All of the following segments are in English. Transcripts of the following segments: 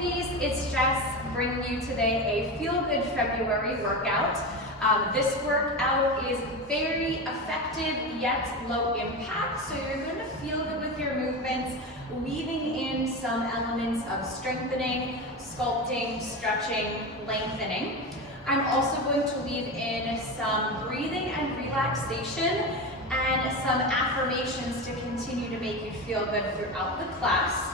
cuties, it's Jess bringing you today a Feel Good February workout. This workout is very effective yet low impact, so you're going to feel good with your movements, weaving in some elements of strengthening, sculpting, stretching, lengthening. I'm also going to weave in some breathing and relaxation and some affirmations to continue to make you feel good throughout the class.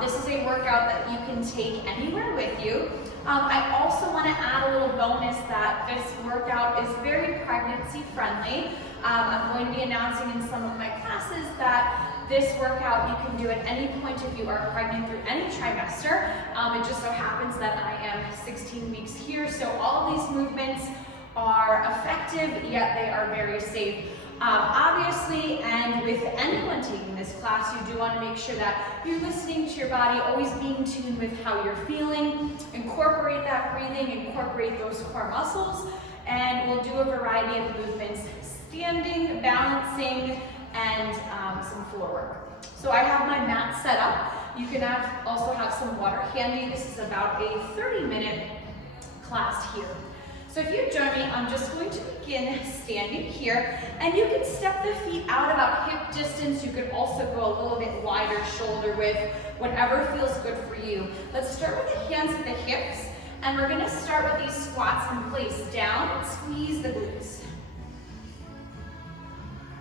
This is a workout that you can take anywhere with you. I also want to add a little bonus that this workout is very pregnancy friendly. I'm going to be announcing in some of my classes that this workout you can do at any point if you are pregnant through any trimester. It just so happens that I am 16 weeks here, so all of these movements are effective, yet they are very safe. Obviously, and with anyone taking this class, you do want to make sure that you're listening to your body, always being tuned with how you're feeling. Incorporate that breathing, incorporate those core muscles, and we'll do a variety of movements, standing, balancing, and some floor work. So I have my mat set up. You can also have some water handy. This is about a 30-minute class here. So if you join me, I'm just going to begin standing here, and you can step the feet out about hip distance. You could also go a little bit wider shoulder width, whatever feels good for you. Let's start with the hands at the hips, and we're gonna start with these squats in place. Down and squeeze the glutes.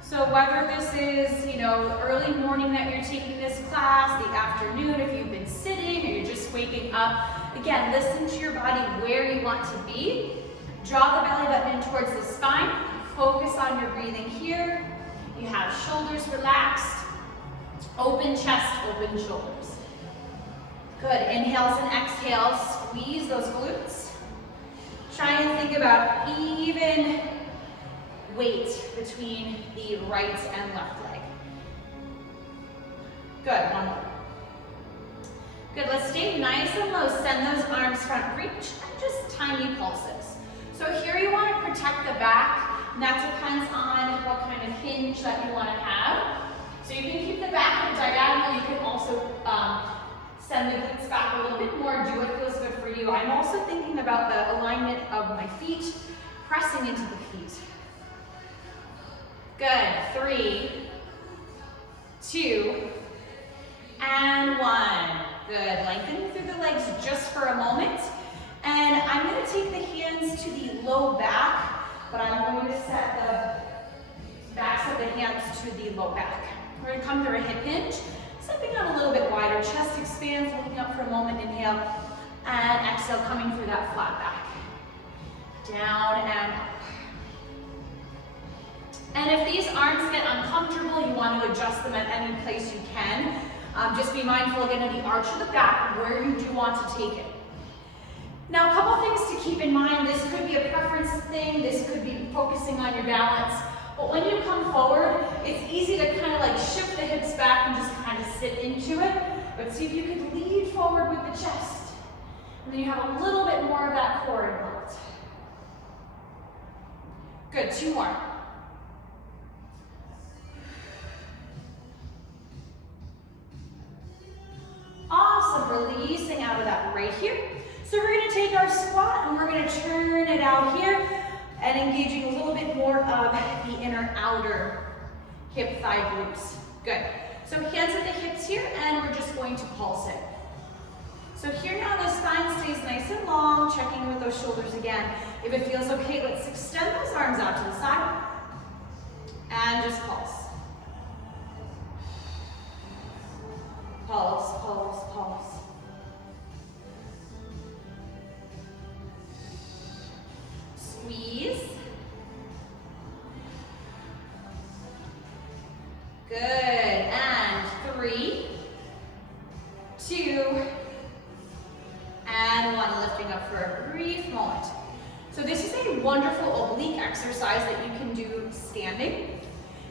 So whether this is, early morning that you're taking this class, the afternoon if you've been sitting, or you're just waking up, again, listen to your body where you want to be. Draw the belly button in towards the spine. Focus on your breathing here. You have shoulders relaxed. Open chest, open shoulders. Good. Inhales and exhales. Squeeze those glutes. Try and think about even weight between the right and left leg. Good. One more. Good. Let's stay nice and low. Send those arms front reach and just tiny pulses. So here you want to protect the back, and that depends on what kind of hinge that you want to have. So you can keep the back at a diagonal. You can also send the glutes back a little bit more, do what feels good for you. I'm also thinking about the alignment of my feet, pressing into the feet. Good. 3, 2, and 1. Good. Lengthening through the legs just for a moment. And I'm going to take the hands to the low back, but I'm going to set the backs of the hands to the low back. We're going to come through a hip hinge, stepping out a little bit wider. Chest expands, looking up for a moment, inhale, and exhale, coming through that flat back. Down and up. And if these arms get uncomfortable, you want to adjust them at any place you can. Just be mindful again of the arch of the back, where you do want to take it. Now, a couple things to keep in mind. This could be a preference thing. This could be focusing on your balance. But when you come forward, it's easy to kind of like shift the hips back and just kind of sit into it. But see if you could lead forward with the chest. And then you have a little bit more of that core involved. Good, 2 more. Awesome, releasing out of that right here. So we're going to take our squat and we're going to turn it out here and engaging a little bit more of the inner outer hip thigh glutes. Good. So hands at the hips here, and we're just going to pulse it. So here now the spine stays nice and long, checking in with those shoulders again. If it feels okay, let's extend those arms out to the side and just pulse. Pulse, pulse, pulse. Squeeze. Good. And 3, 2, and 1. Lifting up for a brief moment. So this is a wonderful oblique exercise that you can do standing.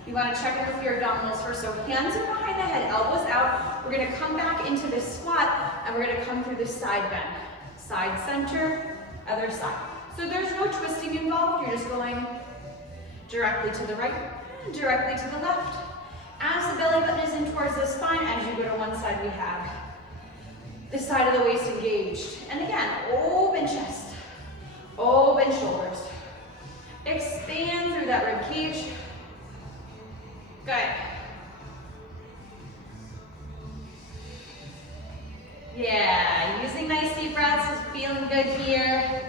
You want to check in with your abdominals first. So hands are behind the head, elbows out. We're going to come back into this squat, and we're going to come through the side bend. Side center, other side. So there's no twisting involved. You're just going directly to the right and directly to the left. As the belly button is in towards the spine, as you go to one side, we have this side of the waist engaged. And again, open chest, open shoulders. Expand through that rib cage. Good. Yeah, using nice deep breaths is feeling good here.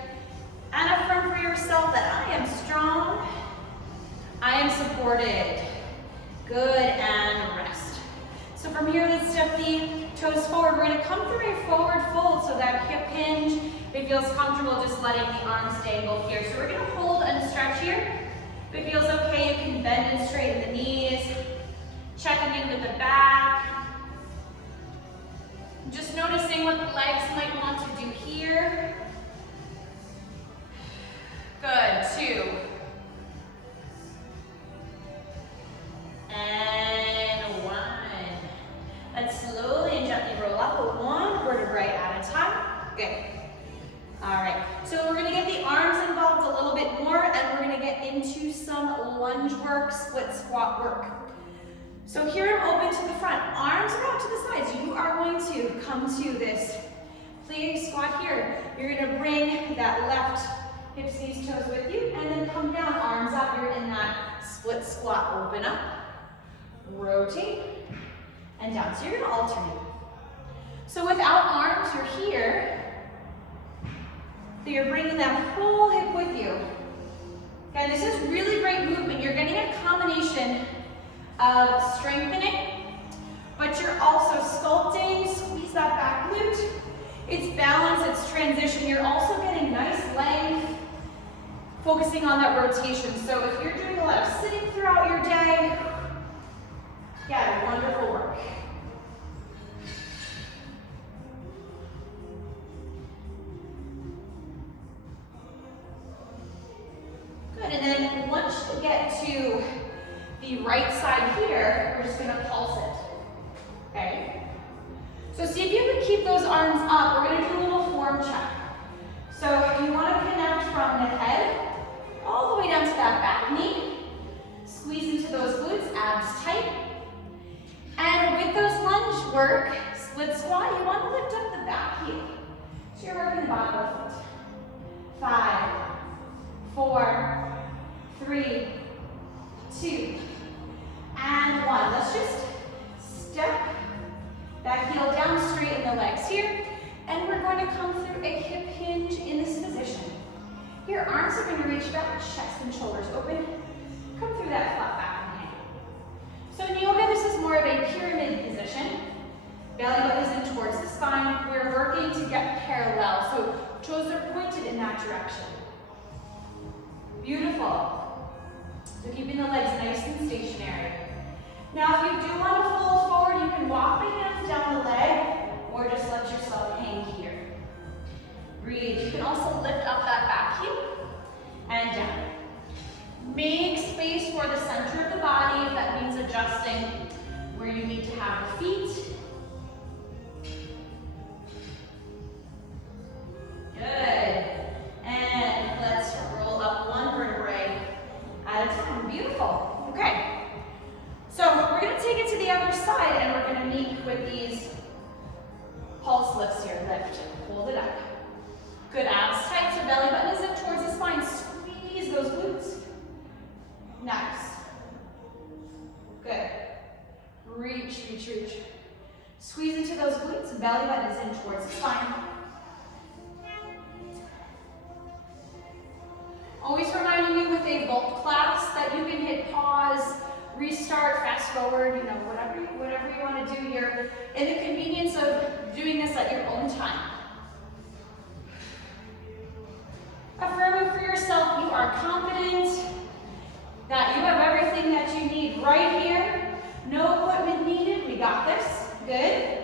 And affirm for yourself that I am strong, I am supported. Good, and rest. So from here, let's step the toes forward. We're gonna come through a forward fold, so that hip hinge, if it feels comfortable, just letting the arms dangle here. So we're gonna hold and stretch here. If it feels okay, you can bend and straighten the knees. Checking in with the back. Just noticing what the legs might want to do here. Good, 2. And 1. Let's slowly and gently roll up one vertebrae at a time. Good. All right, so we're gonna get the arms involved a little bit more, and we're gonna get into some lunge work, split squat work. So here I'm open to the front, arms are out to the sides. You are going to come to this plie squat here. You're gonna bring that left hips, knees, toes with you, and then come down, arms up. You're in that split squat, open up, rotate, and down. So you're gonna alternate. So without arms, you're here. So you're bringing that whole hip with you. Okay, this is really great movement. You're getting a combination of strengthening, but you're also sculpting. Squeeze that back glute. It's balance, it's transition. You're also getting nice length, focusing on that rotation. So if you're doing a lot of sitting throughout your day, yeah, wonderful work. Good, and then once you get to the right side here, we're just gonna pulse it, okay? So see if you can keep those arms up. We're gonna do a little form check. So you wanna connect from the head all the way down to that back knee. Squeeze into those glutes, abs tight. And with those lunge work, split squat, you wanna lift up the back heel. So you're working the bottom of the foot. 5, 4, 3, 2, and 1. Let's just step that heel down, straighten the legs here, and we're going to come through a hip hinge in this position. Your arms are going to reach back, chest and shoulders open. Come through that flat back and hang. So in yoga, this is more of a pyramid position. Belly button is in towards the spine. We're working to get parallel, so toes are pointed in that direction. Beautiful. So keeping the legs nice and stationary. Now if you do want to fold forward, you can walk the hands down the leg or just let yourself hang here. Breathe. You can also lift up that back heel and down. Make space for the center of the body if that means adjusting where you need to have the feet. Good. And let's roll up one vertebrae at a time. Beautiful. Okay. So we're going to take it to the other side and we're going to meet with these pulse lifts here. Lift. Hold it up. Good. Abs tight. So belly button is up towards the spine. Squeeze those glutes. Nice. Good. Reach, reach, reach. Squeeze into those glutes. Belly button is in towards the spine. Always reminding you with a vault class that you can hit pause, restart, fast forward, you know, whatever you want to do. You're in the convenience of doing this at your own time. Affirming for yourself, you are confident, that you have everything that you need right here. No equipment needed. We got this. Good.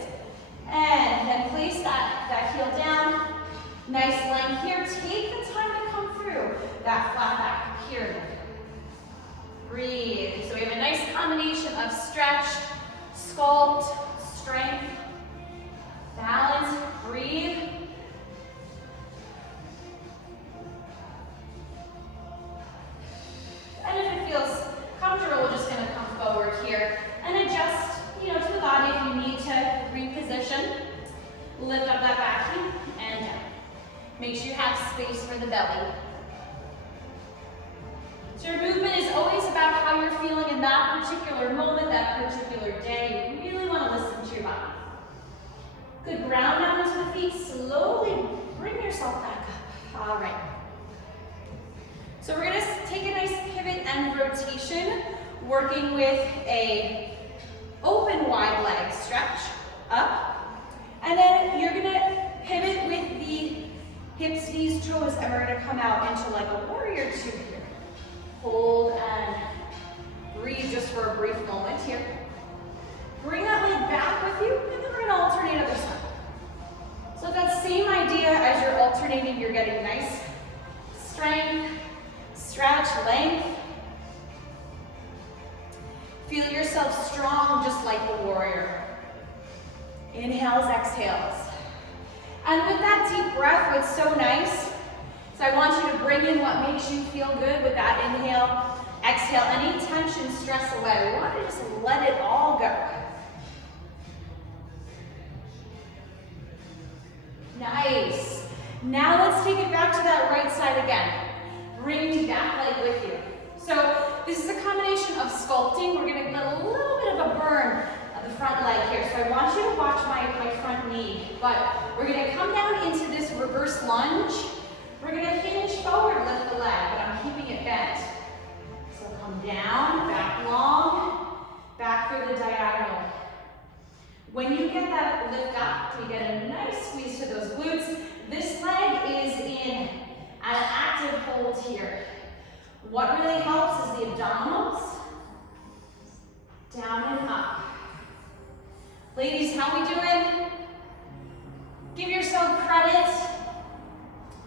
And then place that heel down. Nice length here. Take the time to come through that flat back pyramid. Breathe. So we have a nice combination of stretch, sculpt, strength, balance. Breathe. And if it feels comfortable, we're just going to come forward here and adjust, to the body if you need to reposition. Lift up that back heel and down. Make sure you have space for the belly. So your movement is always about how you're feeling in that particular moment, that particular day. You really want to listen to your body. Good, ground down into the feet. Slowly bring yourself back up. All right. So we're going to take a nice pivot and rotation, working with a open wide leg stretch up. And then you're going to pivot with the hips, knees, toes, and we're going to come out into like a warrior two here. Hold and breathe just for a brief moment here. Bring that leg back with you, and then we're going to alternate other side. So that same idea as you're alternating, you're getting nice strength, stretch, length. Feel yourself strong just like a warrior. Inhales, exhales. And with that deep breath, what's so nice, so I want you to bring in what makes you feel good with that inhale, exhale, any tension, stress away. We want to just let it all go. Nice. Now let's take it back to that right side again. Bring the back leg with you. So this is a combination of sculpting. We're going to get a little bit of a burn of the front leg here. So I want you to watch my front knee. But we're going to come down into this reverse lunge. We're going to hinge forward, lift the leg, but I'm keeping it bent. So come down, back long, back through the diagonal. When you get that lift up, we get a nice squeeze to those glutes. This leg is in an active hold here. What really helps is the abdominals, down and up. Ladies, how we doing? Give yourself credit.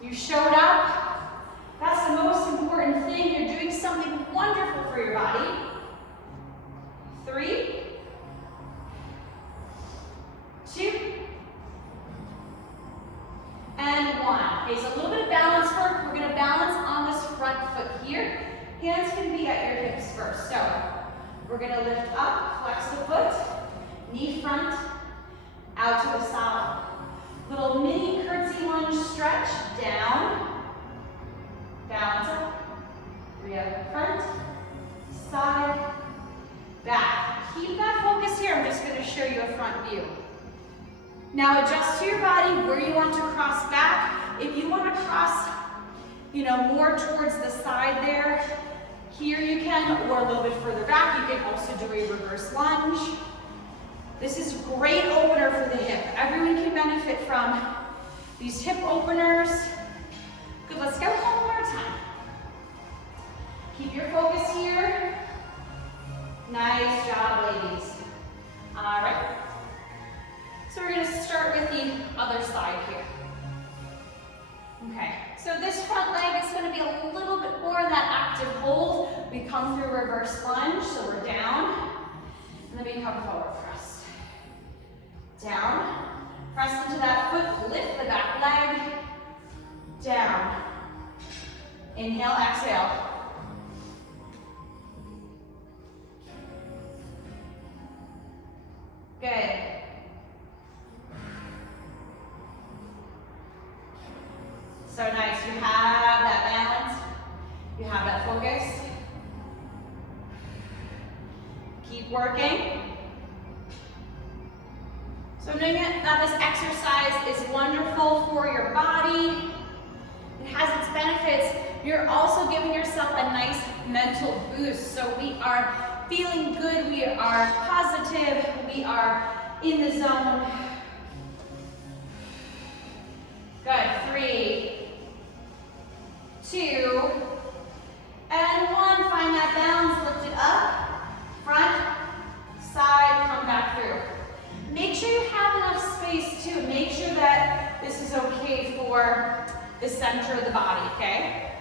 You showed up. That's the most important thing. You're doing something wonderful for your body. 3, 2, and 1. Okay, so a little bit of balance work. We're going to balance on this front foot here. Hands can be at your hips first. So we're going to lift up, flex the foot, knee front, out to the side. Little mini curtsy lunge stretch, down, balance up, re-up front, side, back. Keep that focus here. I'm just going to show you a front view. Now adjust to your body where you want to cross back. If you want to cross, more towards the side there, here you can, or a little bit further back, you can also do a reverse lunge. This is a great opener for the hip. Everyone can benefit from these hip openers. Good, let's go one more time. Keep your focus here. Nice job, ladies. All right. So we're going to start with the other side here. Okay, so this front leg is going to be a little bit more in that active hold. We come through reverse lunge, so we're down, and then we come forward thrust. Down, press into that foot, lift the back leg, down. Inhale, exhale. Good. So nice, you have that balance, you have that focus. Keep working. So knowing that this exercise is wonderful for your body, it has its benefits, you're also giving yourself a nice mental boost. So we are feeling good, we are positive, we are in the zone. Good, 3, 2, and 1. Find that balance, lift it up, front, side, come back through. Make sure you have enough space too. Make sure that this is okay for the center of the body, okay?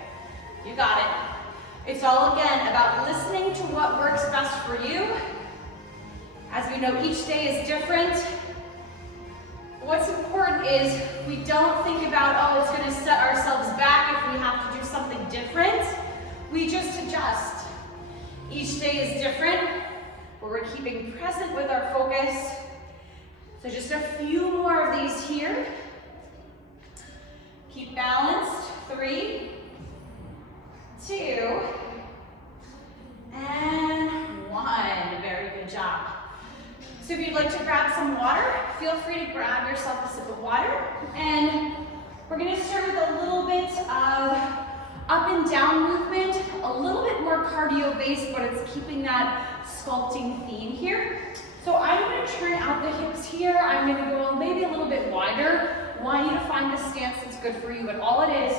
You got it. It's all, again, about listening to what works best for you. As we know, each day is different. What's important is we don't think about, oh, it's going to set ourselves back if we have to do something different. We just adjust. Each day is different, but we're keeping present with our focus. So just a few more of these here. grab yourself a sip of water, and we're gonna start with a little bit of up and down movement, a little bit more cardio based, but it's keeping that sculpting theme here. So I'm gonna turn out the hips here. I'm gonna go maybe a little bit wider. I want you to find the stance that's good for you, but all it is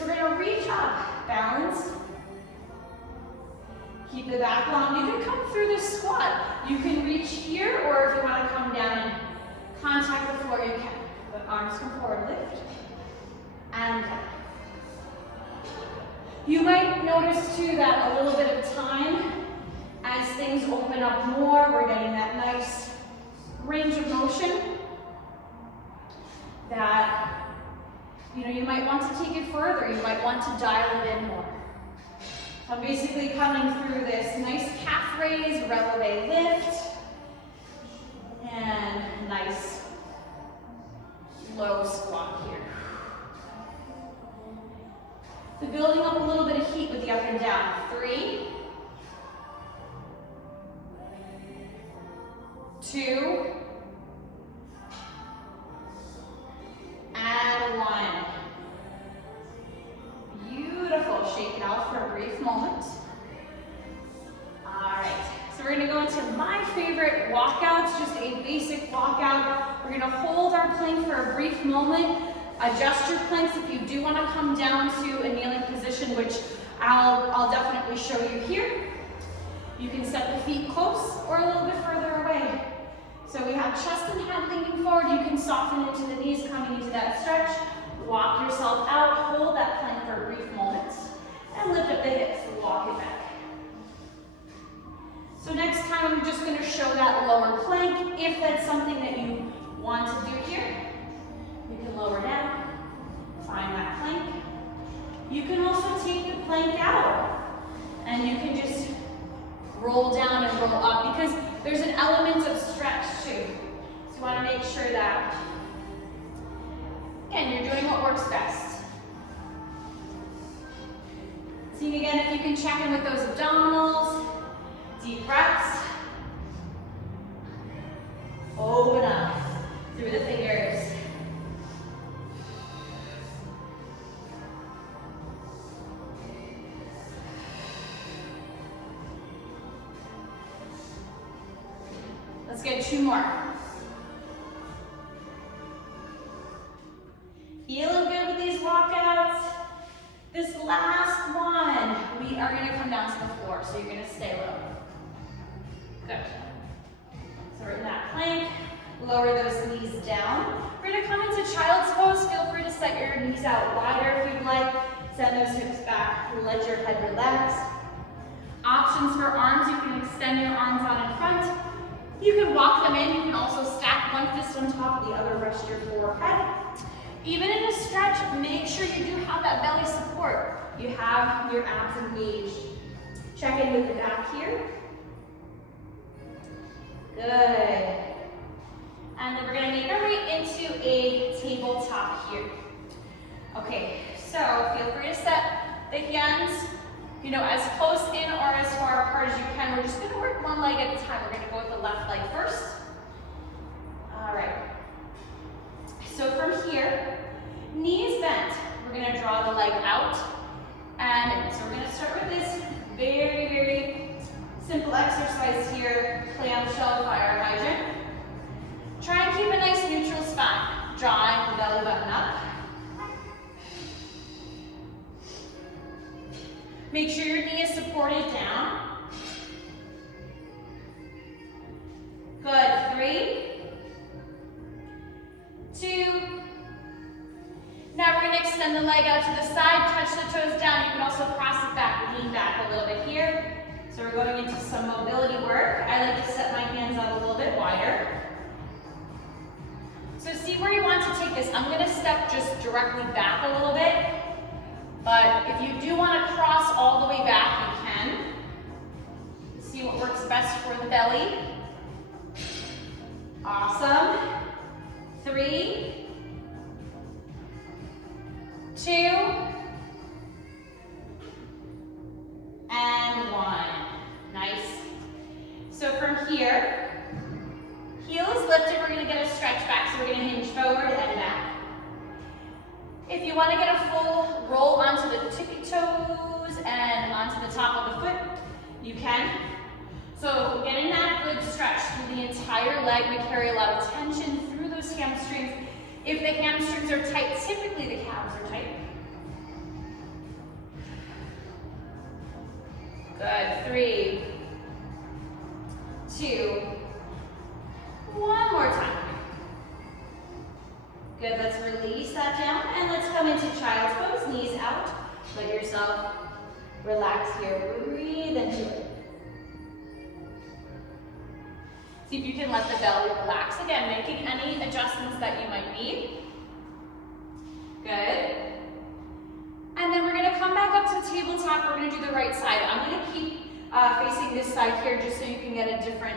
we're gonna reach up, balance, keep the back long. You can come through this squat. You can reach here, or if you wanna come down and contact the floor, you can. The arms come forward, lift, and down. You might notice too that a little bit of time, as things open up more, we're getting that nice range of motion that, you know, you might want to take it further. You might want to dial it in more. So I'm basically coming through this nice calf raise, releve lift, and nice low squat here. So building up a little bit of heat with the up and down. 3, 2, and 1. Beautiful. Shake it out for a brief moment. All right. So we're going to go into my favorite walkouts, just a basic walkout. We're going to hold our plank for a brief moment. Adjust your planks if you do want to come down to a kneeling position, which I'll definitely show you here. You can set the feet close or a little bit further away. So we have chest and head leaning forward. You can soften into the knees coming into that stretch. Walk yourself out, hold that plank for a brief moment, and lift up the hips and walk it back. So next time I'm just going to show that lower plank. If that's something that you want to do here, you can lower down, find that plank. You can also take the plank out, and you can just roll down and roll up, because there's an element of stretch too. So you want to make sure that, again, you're doing what works best. See again if you can check in with those abdominals. Deep breaths. Open up through the fingers. Let's get 2 more. Feeling good with these walkouts? This last one, we are going to come down to the floor, so you're going to stay low. Good. So we're in that plank. Lower those knees down. We're going to come into child's pose. Feel free to set your knees out wider if you'd like. Send those hips back. Let your head relax. Options for arms. You can extend your arms out in front. You can walk them in. You can also stack one fist on top of the other, rest your forehead. Even in a stretch, make sure you do have that belly support. You have your abs engaged. Check in with the back here. Good. And then we're gonna make our way into a tabletop here. Okay, so feel free to set the hands, you know, as close in or as far apart as you can. We're just gonna work one leg at a time. We're gonna go with the left leg first. All right. So from here, knees bent. We're gonna draw the leg out. And so we're gonna start with this very, very simple exercise here. Clamshell fire hydrant. Try and keep a nice neutral spine. Drawing the belly button up. Make sure your knee is supported down. Good. 3, 2. Now we're going to extend the leg out to the side, touch the toes down. You can also cross it back, lean back a little bit here. So we're going into some mobility work. I like to set my hands out a little bit wider. So see where you want to take this. I'm going to step just directly back a little bit. But if you do want to cross all the way back, you can. See what works best for the belly. Awesome. 3, 2, and 1. Nice. So from here, heels lifted, we're going to get a stretch back. So we're going you want to get a full roll onto the tippy toes and onto the top of the foot, you can. So getting that good stretch through the entire leg, we carry a lot of tension through those hamstrings. If the hamstrings are tight, typically the calves are tight. Good, 3, 2, one more time. Good, let's release that down and let's come into child's pose, knees out. Let yourself relax here, breathe into it. See if you can let the belly relax. Again, making any adjustments that you might need. Good. And then we're gonna come back up to tabletop. We're gonna do the right side. I'm gonna keep facing this side here just so you can get a different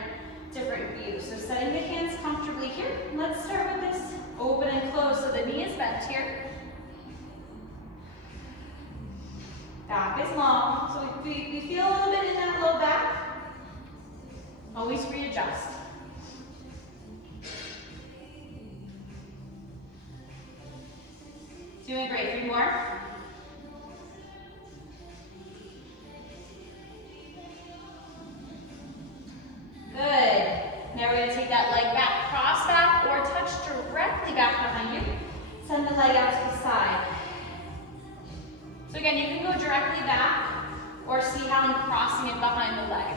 view. So setting the hands comfortably here. Let's start with this open and close so the knee is bent here. Back is long. So we feel a little bit in that low back. Always readjust. Doing great. 3 more. Good. Now we're going to take that leg back, cross back, or touch directly back behind you. Send the leg out to the side. So again, you can go directly back, or see how I'm crossing it behind the leg.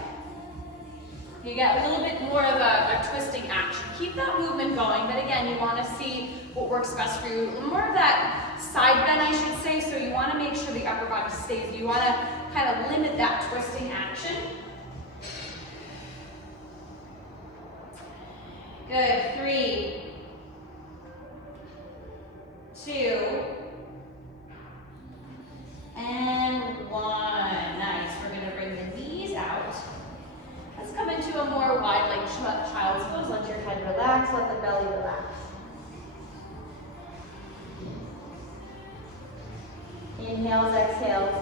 You get a little bit more of a twisting action. Keep that movement going, but again, you want to see what works best for you. More of that side bend, I should say, so you want to make sure the upper body stays. You want to kind of limit that twisting action. Good, 3, 2, and 1. Nice. We're going to bring the knees out. Let's come into a more wide leg child's pose. Let your head relax, let the belly relax. Inhales, exhales.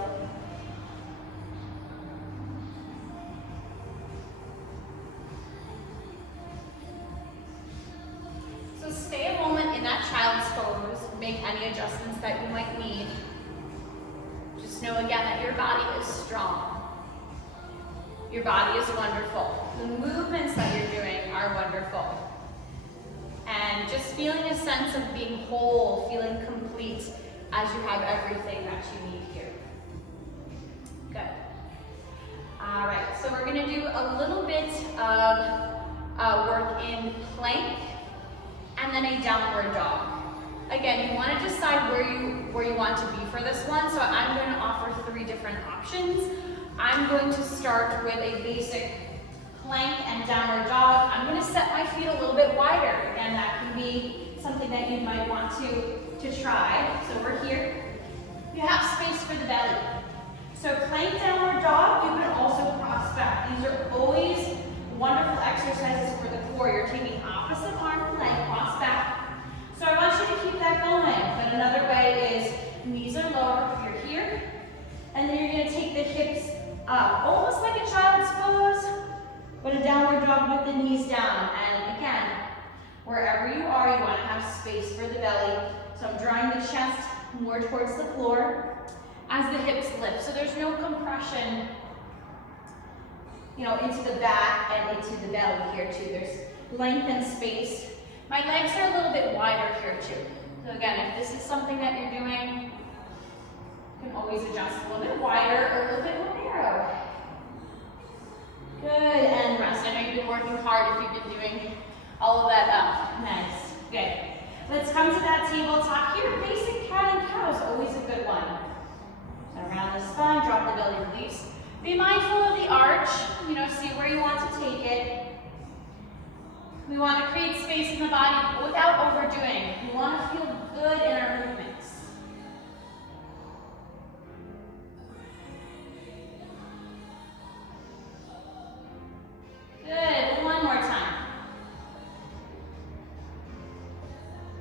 So stay a moment in that child's pose. Make any adjustments that you might need. Just know again that your body is strong. Your body is wonderful. The movements that you're doing are wonderful. And just feeling a sense of being whole, feeling complete as you have everything that you need here. Good. All right, so we're gonna do a little bit of work in plank and then a downward dog. Again, you wanna decide where you want to be for this one, so I'm gonna offer 3 different options. I'm going to start with a basic plank and downward dog. I'm going to set my feet a little bit wider. Again, that can be something that you might want to try. So we're here. You have space for the belly. So plank, downward dog, you can also cross back. These are always wonderful exercises for the core. You're taking opposite arm plank, cross back. So I want you to keep that going. But another way is knees are lower if you're here. And then you're going to take the hips up, almost like a child's pose, but a downward dog with the knees down. And again, wherever you are, you want to have space for the belly. So I'm drawing the chest more towards the floor as the hips lift. So there's no compression, into the back and into the belly here too. There's length and space. My legs are a little bit wider here too. So again, if this is something that you're doing, you can always adjust a little bit wider or a little bit more narrow. Good, and rest. I know you've been working hard if you've been doing all of that up. Nice, good. Let's come to that tabletop here. Basic cat and cow is always a good one. So around the spine, drop the belly, release. Be mindful of the arch, see where you want to take it. We want to create space in the body without overdoing. We want to feel good in our movements. Good, one more time.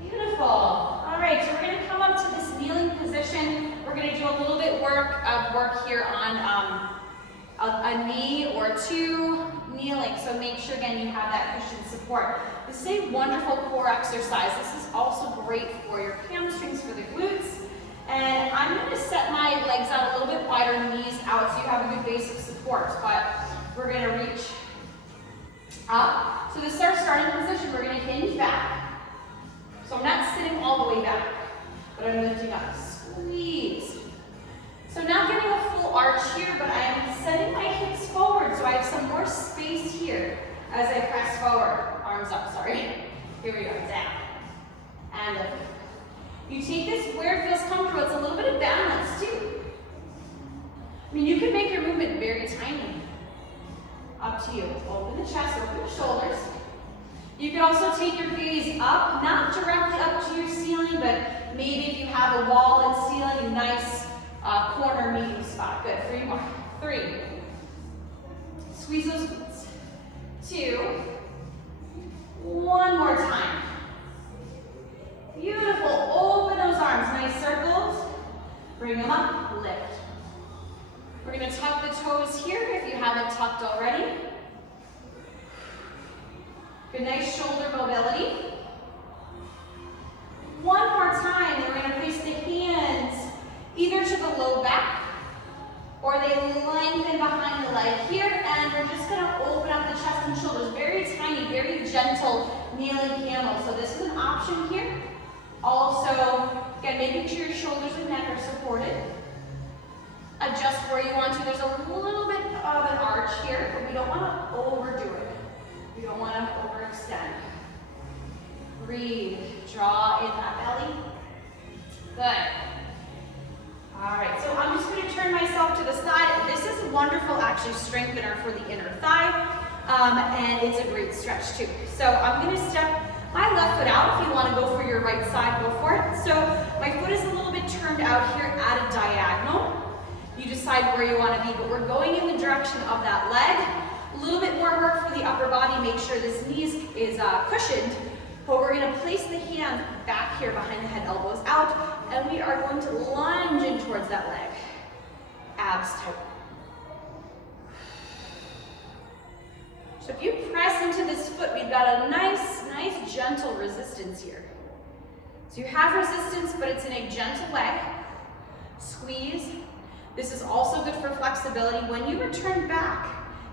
Beautiful. All right, so we're going to come up to this kneeling position. We're going to do a little bit of work here on a knee or 2 kneeling. So make sure again you have that cushion support. This is a wonderful core exercise. This is also great for your hamstrings, for the glutes. my legs out a little bit wider, knees out, so you have a good base of support. But we're gonna reach up. So this is our starting position. We're gonna hinge back. So I'm not sitting all the way back, but I'm lifting up. Squeeze. So I'm not getting a full arch here, but I am sending my hips forward, so I have some more space here as I press forward. Arms up, sorry. Here we go, down. And lift. You take this where it feels comfortable. It's a little bit of balance too. I mean, you can make your movement very tiny. Up to you. Open the chest, open the shoulders. You can also take your gaze up, not directly up to your ceiling, but maybe if you have a wall and ceiling, a nice corner meeting spot. Good, 3 more. 3. Squeeze those glutes. 2. 1 more time. Beautiful, open those arms, nice circles. Bring them up, lift. We're gonna tuck the toes here if you haven't tucked already. Good, nice shoulder mobility. 1 more time, and we're gonna place the hands either to the low back, or they lengthen behind the leg here, and we're just gonna open up the chest and shoulders. Very tiny, very gentle kneeling camel. So this is an option here. Also, again, making sure your shoulders and neck are supported. Adjust where you want to. There's a little bit of an arch here, but we don't want to overdo it. We don't want to overextend. Breathe. Draw in that belly. Good. All right, so I'm just going to turn myself to the side. This is a wonderful, actually, strengthener for the inner thigh, and it's a great stretch too. So I'm going to step my left foot out. If you want to go for your right side, go for it. So my foot is a little bit turned out here at a diagonal. You decide where you want to be, but we're going in the direction of that leg. A little bit more work for the upper body. Make sure this knee is cushioned, but we're going to place the hand back here behind the head, elbows out, and we are going to lunge in towards that leg. Abs tight. So if you press into this foot, we've got a nice gentle resistance here. So you have resistance, but it's in a gentle way. Squeeze. This is also good for flexibility. When you return back,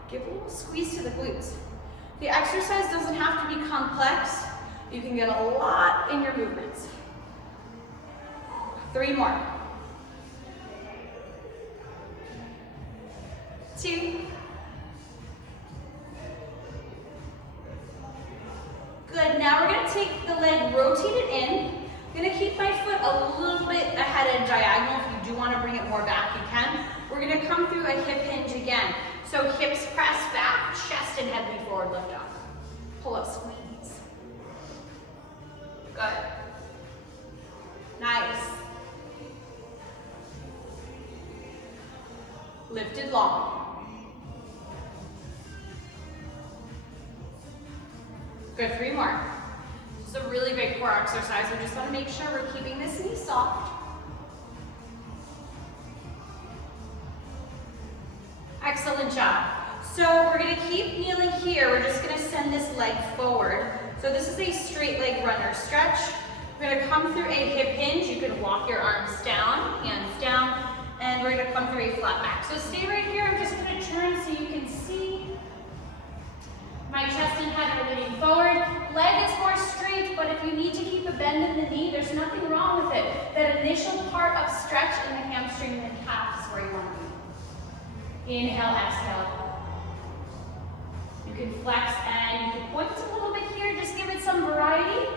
give a little squeeze to the glutes. The exercise doesn't have to be complex. You can get a lot in your movements. 3 more. 2. Good, now we're gonna take the leg, rotate it in. I'm gonna keep my foot a little bit ahead of diagonal. If you do wanna bring it more back, you can. We're gonna come through a hip hinge again. So hips press back, chest and head lean forward, lift up. Pull up, squeeze. Good. Nice. Lifted long. Good, 3 more. This is a really big core exercise. We just want to make sure we're keeping this knee soft. Excellent job. So we're going to keep kneeling here. We're just going to send this leg forward. So this is a straight leg runner stretch. We're going to come through a hip hinge. You can walk your arms down, hands down, and we're going to come through a flat back. So stay right here. I'm just going to turn so you can see my chest and head are leaning forward. Leg is more straight, but if you need to keep a bend in the knee, there's nothing wrong with it. That initial part of stretch in the hamstring and calf is where you want to be. Inhale, exhale. You can flex and you can point a little bit here. Just give it some variety.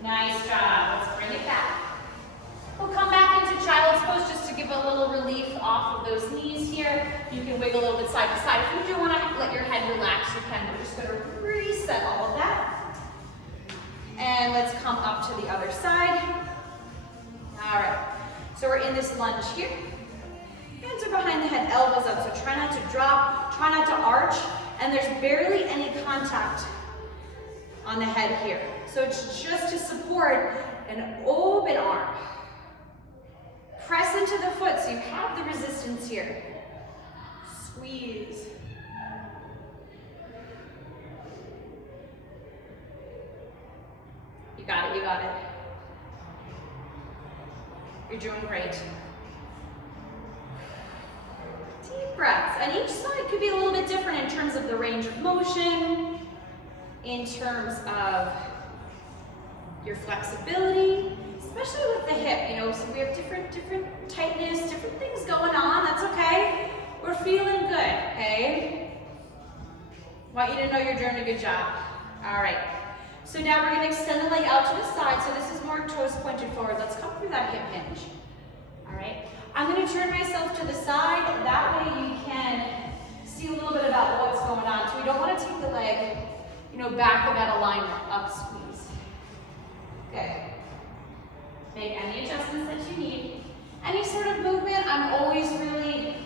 Nice job. Let's bring it back. We'll come back into child's pose just to give a little relief off of those knees here. You can wiggle a little bit side to side. If you do want to let your head relax, you can. We're just going to reset all of that. And let's come up to the other side. All right. So we're in this lunge here. Hands are behind the head, elbows up. So try not to drop, try not to arch. And there's barely any contact on the head here. So it's just to support an open arm. Press into the foot so you have the resistance here. Squeeze. You got it. You got it. You're doing great. Deep breaths. And each side could be a little bit different in terms of the range of motion, in terms of your flexibility, especially with the hip, you know, so we have different tightness, different things going on. That's okay. We're feeling good, okay? Want you to know you're doing a good job. All right. So now we're going to extend the leg out to the side. So this is more toes pointed forward. Let's come through that hip hinge. All right. I'm going to turn myself to the side. That way you can see a little bit about what's going on. So we don't want to take the leg, you know, back in that alignment, up squeeze. Good. Make any adjustments that you need. Any sort of movement, I'm always really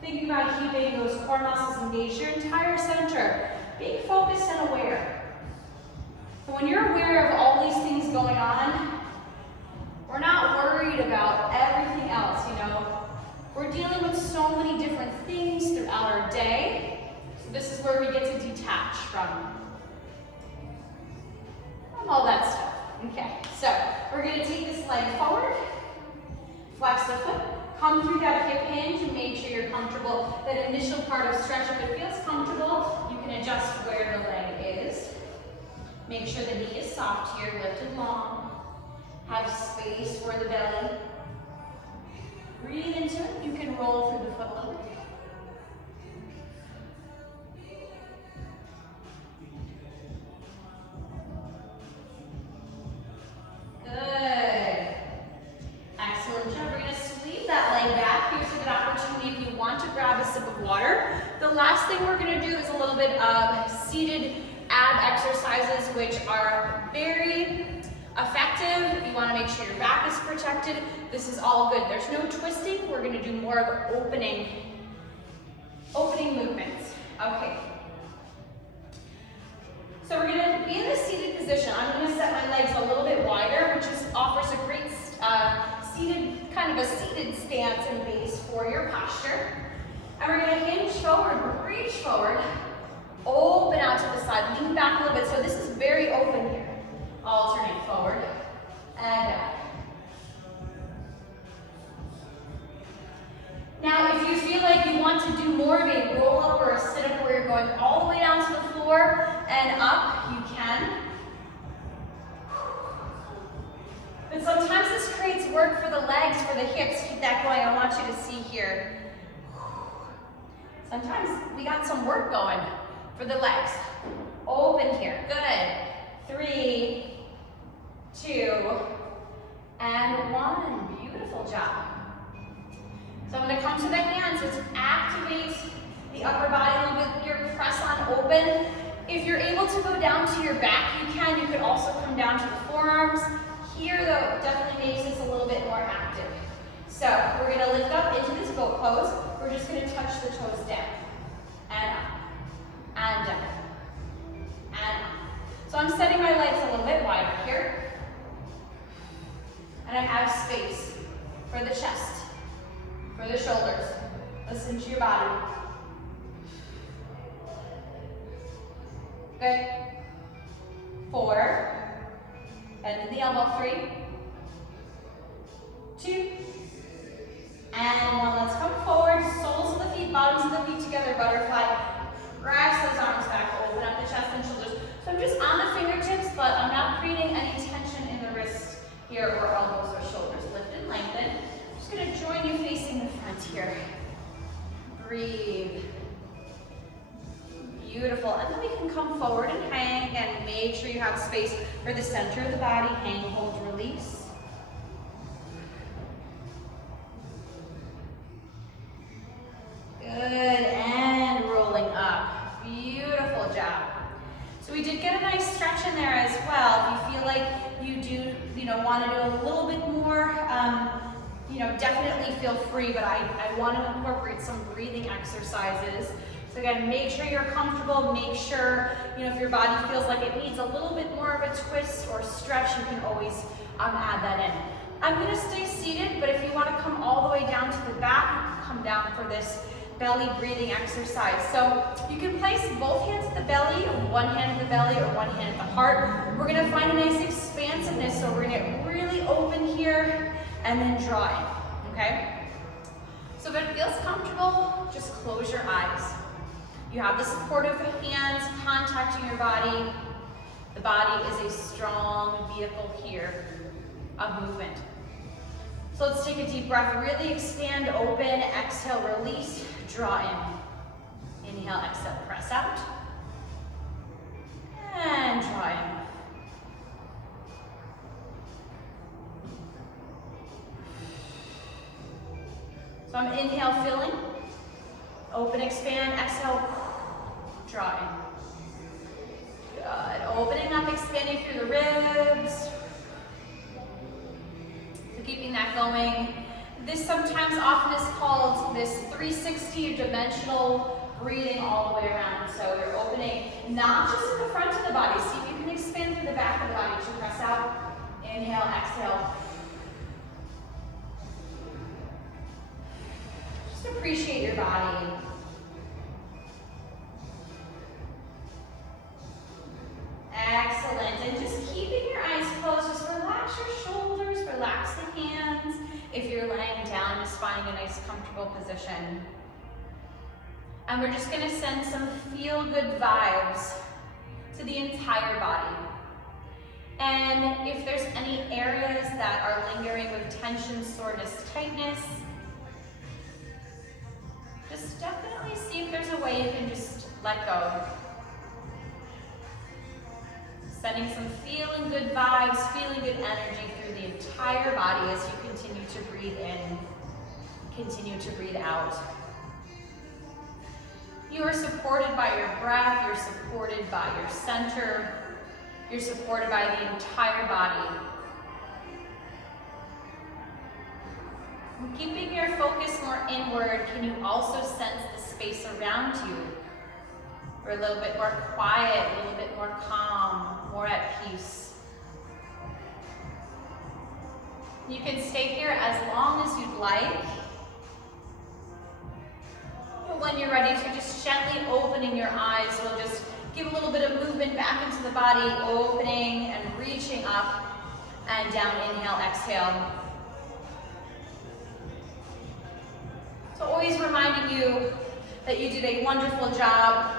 thinking about keeping those core muscles engaged, your entire center, being focused and aware. So when you're aware of all these things going on, we're not worried about everything else, you know. We're dealing with so many different things throughout our day. So this is where we get to detach from all that stuff. Okay, so we're going to take this leg forward, flex the foot, come through that hip hinge and make sure you're comfortable. That initial part of stretch, if it feels comfortable, you can adjust where the leg is. Make sure the knee is soft here, lifted long. Have space for the belly. Breathe into it. You can roll through the foot a little bit. Good. Excellent job. We're going to sweep that leg back. Here's a good opportunity if you want to grab a sip of water. The last thing we're going to do is a little bit of seated ab exercises, which are very effective. You want to make sure your back is protected. This is all good. There's no twisting. We're going to do more of opening movements. Okay. So we're going to be in the seated position. I'm going to set my legs a little bit wider, which offers a great kind of a seated stance and base for your posture. And we're going to hinge forward, reach forward, open out to the side, lean back a little bit. So this is very open here. Alternate forward and back. Now, if you feel like you want to do more of a roll up or a sit up where you're going all the way down to the floor and up, you can. But sometimes this creates work for the legs, for the hips. Keep that going. I want you to see here. Sometimes we got some work going for the legs. Open here. Good. 3, 2, and 1. Beautiful job. So I'm going to come to the hands. Just activate the upper body a little bit. Your press on open. If you're able to go down to your back, you can. You could also come down to the forearms. Here, though, it definitely makes this a little bit more active. So we're going to lift up into this boat pose. We're just going to touch the toes down. And up. And down. And up. So I'm setting my legs a little bit wider here. And I have space for the chest, for the shoulders. Listen to your body. Good. 4. Bend in the elbow. 3, 2, and 1. Let's come forward. Soles of the feet, bottoms of the feet together. Butterfly. Press those arms back. Open up the chest and shoulders. So I'm just on the fingertips, but I'm not creating any tension in the wrists here or elbows or shoulders. Lift and lengthen. I'm just going to join you facing the front here. Breathe. Beautiful. And then we can come forward and hang and make sure you have space for the center of the body. Hang, hold, release. Good. And rolling up. Beautiful job. So we did get a nice stretch in there as well. If you feel like you do, want to do a little bit more, definitely feel free, but I want to incorporate some breathing exercises. So again, make sure you're comfortable. Make sure, if your body feels like it needs a little bit more of a twist or stretch, you can always add that in. I'm going to stay seated, but if you want to come all the way down to the back, come down for this belly breathing exercise. So you can place both hands at the belly, or one hand at the belly, or one hand at the heart. We're gonna find a nice expansiveness, so we're gonna get really open here and then draw in, okay? So if it feels comfortable, just close your eyes. You have the support of the hands contacting your body. The body is a strong vehicle here of movement. So let's take a deep breath, really expand, open, exhale, release, draw in. Inhale, exhale, press out. And draw in. So I'm inhale, filling. Open, expand, exhale, draw in. Good. Opening up, expanding through the ribs. So keeping that going. This sometimes often is called this 360 or dimensional breathing all the way around. So you're opening not just in the front of the body. See if you can expand through the back of the body to press out. Inhale, exhale. Just appreciate your body. Excellent. And just keeping your eyes closed, just relax your shoulders, relax the hands. If you're laying down, just finding a nice comfortable position. And we're just gonna send some feel-good vibes to the entire body. And if there's any areas that are lingering with tension, soreness, tightness, just definitely see if there's a way you can just let go. Sending some feeling good vibes, feeling good energy through the entire body as you continue to breathe in, continue to breathe out. You are supported by your breath, you're supported by your center, you're supported by the entire body. And keeping your focus more inward, can you also sense the space around you? We're a little bit more quiet, a little bit more calm, more at peace. You can stay here as long as you'd like. But when you're ready to just gently opening your eyes, we'll just give a little bit of movement back into the body, opening and reaching up and down. Inhale, exhale. So always reminding you that you did a wonderful job.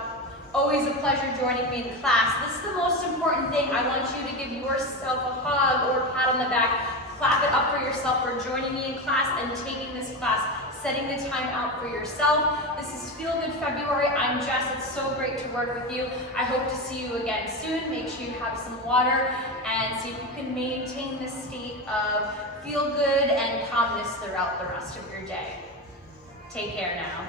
Always a pleasure joining me in class. This is the most important thing. I want you to give yourself a hug or a pat on the back. Clap it up for yourself for joining me in class and taking this class, setting the time out for yourself. This is Feel Good February. I'm Jess. It's so great to work with you. I hope to see you again soon. Make sure you have some water and see if you can maintain this state of feel good and calmness throughout the rest of your day. Take care now.